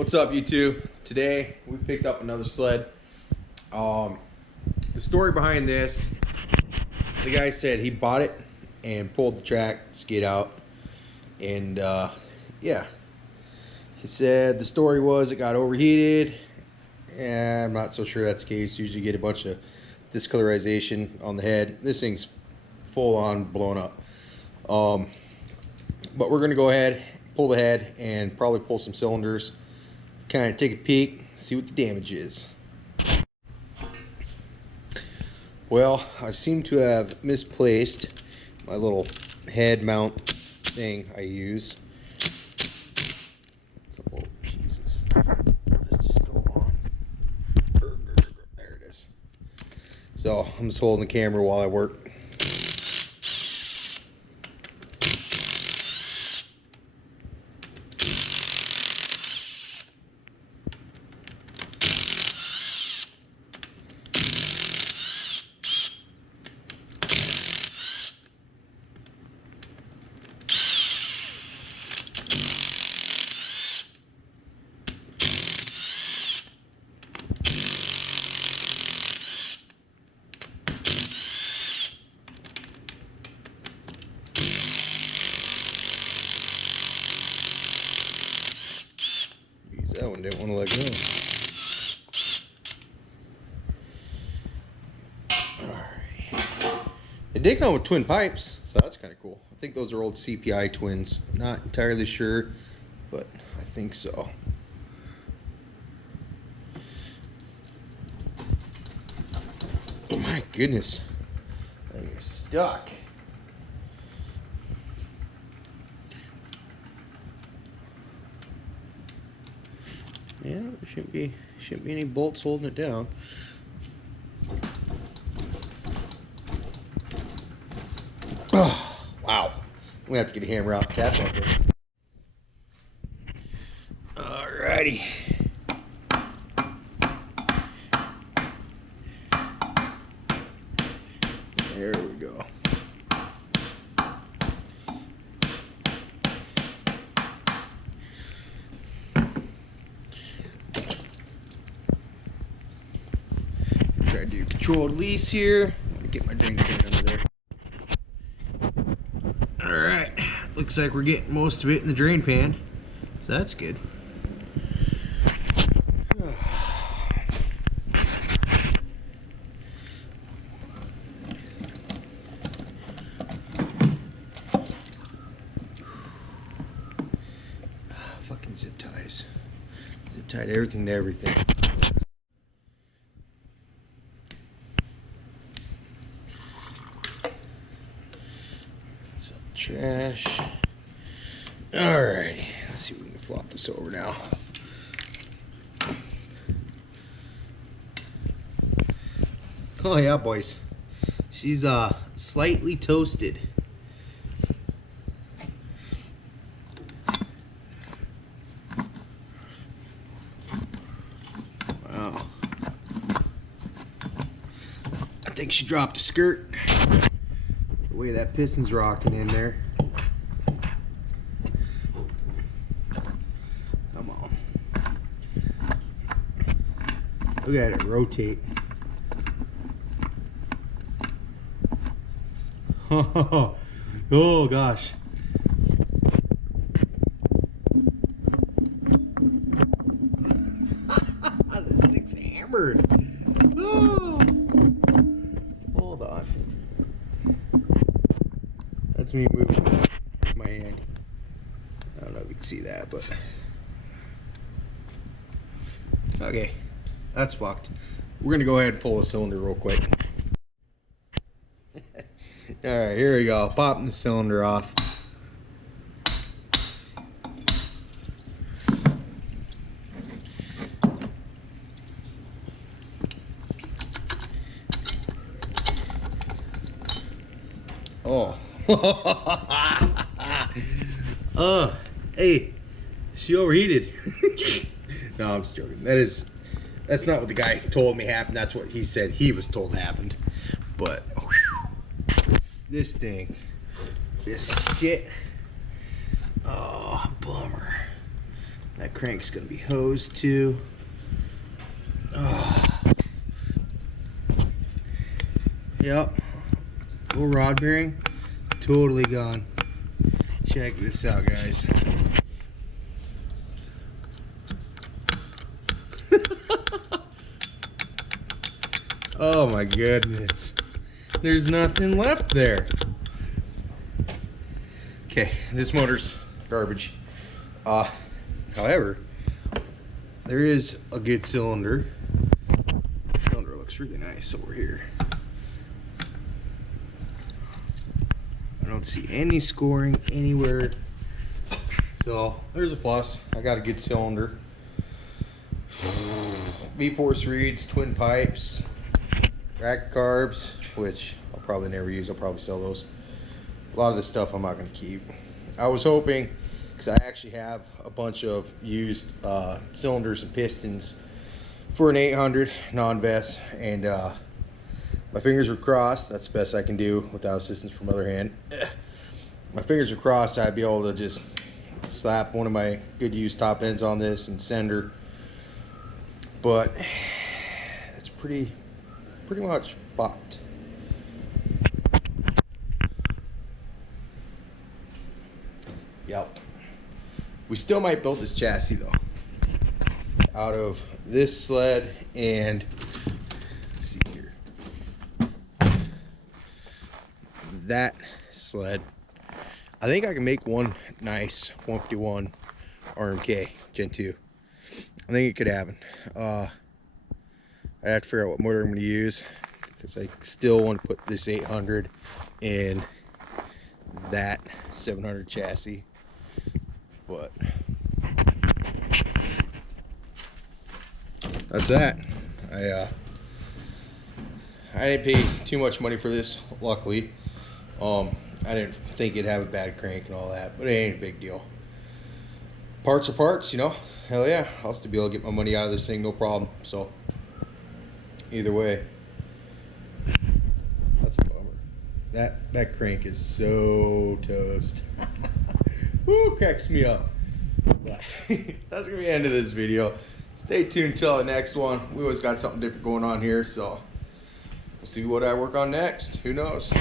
What's up, YouTube? Today we picked up another sled. The story behind this, the guy said he bought it and pulled the track skid out, and yeah, he said the story was it got overheated. And I'm not so sure that's the case. Usually you get a bunch of discolorization on the head. This thing's full on blown up. But we're gonna go ahead, pull the head, and probably pull some cylinders, kind of take a peek, see what the damage is. Well, I seem to have misplaced my little head mount thing I use. Oh, Jesus. Let's just go on. There it is. So I'm just holding the camera while I work. That one didn't want to let go. Alright. It did come with twin pipes, so that's kind of cool. I think those are old CPI twins. Not entirely sure, but I think so. Oh my goodness. That thing is stuck. Yeah, there shouldn't be any bolts holding it down. Oh, wow. I'm gonna have to get a hammer out and tap that thing. Alrighty. There we go. Try to do controlled release here. I'm gonna get my drain pan under there. Alright, looks like we're getting most of it in the drain pan, so that's good. Fucking zip ties. Zip tied everything to everything. Trash. Alrighty, let's see if we can flop this over now. Oh yeah, boys. She's slightly toasted. Wow. I think she dropped a skirt. The way that piston's rocking in there. Come on. Look at it rotate. Oh gosh. This thing's hammered. Oh. Hold on. That's me moving my hand. I don't know if you can see that, but okay, that's fucked. We're gonna go ahead and pull the cylinder real quick. All right, here we go. Popping the cylinder off. Oh. Hey, she overheated. No, I'm just joking. That's not what the guy told me happened. That's what he said he was told happened. But whew, this thing, this shit. Oh, bummer. That crank's gonna be hosed too. Oh. Yep. Little rod bearing, totally gone. Check this out, guys. Oh my goodness. There's nothing left there. Okay, this motor's garbage. However, there is a good cylinder. The cylinder looks really nice over here. I don't see any scoring anywhere. So there's a plus. I got a good cylinder. V-force reeds, twin pipes, rack carbs, which I'll probably never use. I'll probably sell those. A lot of this stuff I'm not going to keep. I was hoping, because I actually have a bunch of used cylinders and pistons for an 800 non-vest, and my fingers were crossed. That's the best I can do without assistance from other hand. My fingers were crossed. I'd be able to just slap one of my good used top ends on this and send her, but it's pretty much fucked. Yep. We still might build this chassis though, out of this sled and, let's see here, that sled. I think I can make one nice 151 RMK Gen 2. I think it could happen. I'd have to figure out what motor I'm going to use, because I still want to put this 800 in that 700 chassis. But that's that. I didn't pay too much money for this, luckily. I didn't think it'd have a bad crank and all that, but it ain't a big deal. Parts are parts, you know. Hell yeah, I'll still be able to get my money out of this thing, no problem. So either way, that's a bummer. That crank is so toast. Woo, cracks me up. That's gonna be the end of this video. Stay tuned till the next one. We always got something different going on here, so we'll see what I work on next. Who knows?